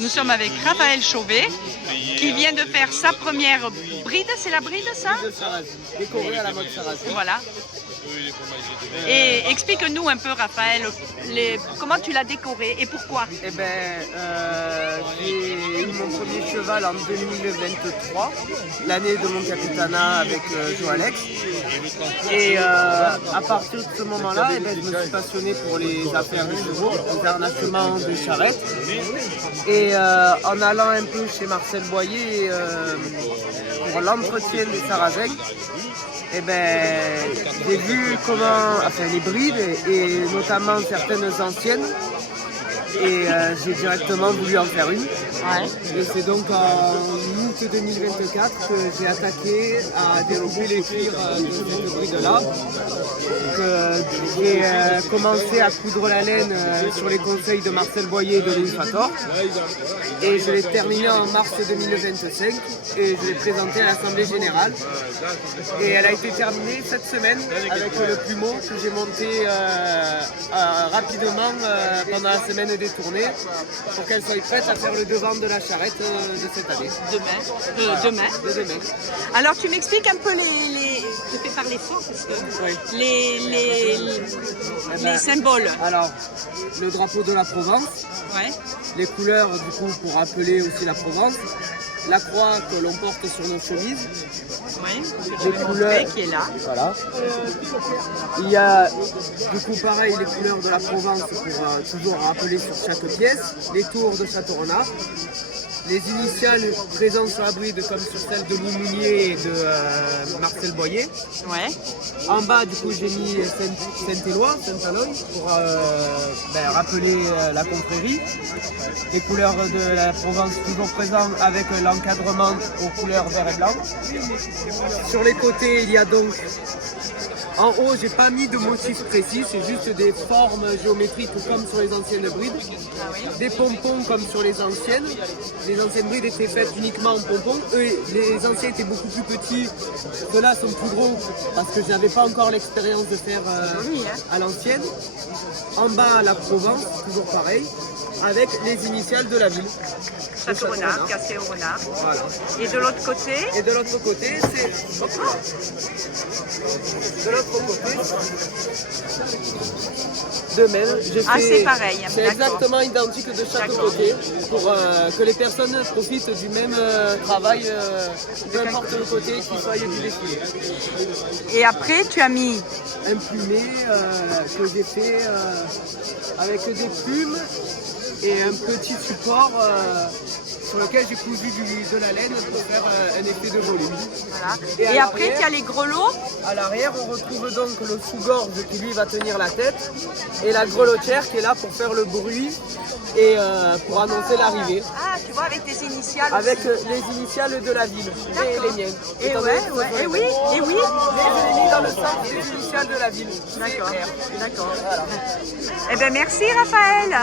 Nous sommes avec Raphaël Chauvet qui vient de faire sa première bride, c'est la bride ça? Décorée à la mode Sarrazin. Voilà. Et explique-nous un peu Raphaël, comment tu l'as décoré et pourquoi? Eh ben, j'ai eu mon premier cheval en 2023, l'année de mon capitanat avec Joalex. Et à partir de ce moment-là, eh ben, je me suis passionné pour les affaires de chevaux, les harnachements de charrettes. Et en allant un peu chez Marcel Boyer pour l'entretien des Sarrasins, eh ben, j'ai vu comment, enfin les brides et notamment certaines anciennes, et j'ai directement voulu en faire une. Ouais. Et c'est donc en août 2024 que j'ai attaqué à développer les cuirs de cette bride-là. J'ai commencé à coudre la laine sur les conseils de Marcel Boyer et de Louis Fator. Et je l'ai terminé en mars 2025 et je l'ai présentée à l'Assemblée Générale. Et elle a été terminée cette semaine avec le plumeau que j'ai monté rapidement pendant la semaine des tournées pour qu'elle soit prête à faire le devant de la charrette de cette année. Demain. De demain. Alors tu m'expliques un peu je fais parler fort parce que Oui. les symboles. Alors, le drapeau de la Provence, Ouais. les couleurs du coup pour rappeler aussi la Provence, la croix que l'on porte sur nos chemises, Ouais. les couleurs Qui est là. Voilà. Il y a du coup pareil les couleurs de la Provence pour toujours rappeler sur chaque pièce, les tours de Château-Renard, les initiales présentes sur la bride comme sur celle de Louis Mounier et de Marcel Boyer. Ouais. En bas du coup j'ai mis Saint-Éloi, Saint-Aloy pour rappeler la confrérie. Les couleurs de la Provence toujours présentes avec l'encadrement aux couleurs vert et blanc. Sur les côtés il y a donc, en haut j'ai pas mis de motif précis, c'est juste des formes géométriques comme sur les anciennes brides. Des pompons comme sur les anciennes. Les anciennes brides étaient faites uniquement en pompons. Les anciens étaient beaucoup plus petits. Ceux-là sont plus gros parce que je n'avais pas encore l'expérience de faire à l'ancienne. En bas, la Provence, toujours pareil, avec les initiales de la ville. Château-Renard, cassé au renard. Voilà. Et de l'autre côté? Et de l'autre côté, c'est... De l'autre côté, de même, j'ai Ah, fait... c'est pareil, C'est d'accord. exactement identique de chaque côté pour que les personnes profitent du même travail, peu importe le côté qui soit du défilé. Et après, tu as mis Un plumet que j'ai fait avec des plumes et un petit support sur lequel j'ai cousu de la laine pour faire un effet de volume. voilà. Et après, tu as les grelots. À l'arrière, on retrouve donc le sous-gorge qui lui va tenir la tête et la grelotière qui est là pour faire le bruit et pour annoncer l'arrivée. Ah, tu vois, avec tes initiales. Avec les initiales de la ville et les miennes. Et Étant ouais, donné que ouais, ce sont et oui, et oui. Mais je l'ai mis dans le sens des initiales de la ville. D'accord, d'accord. Voilà. Eh bien, merci Raphaël.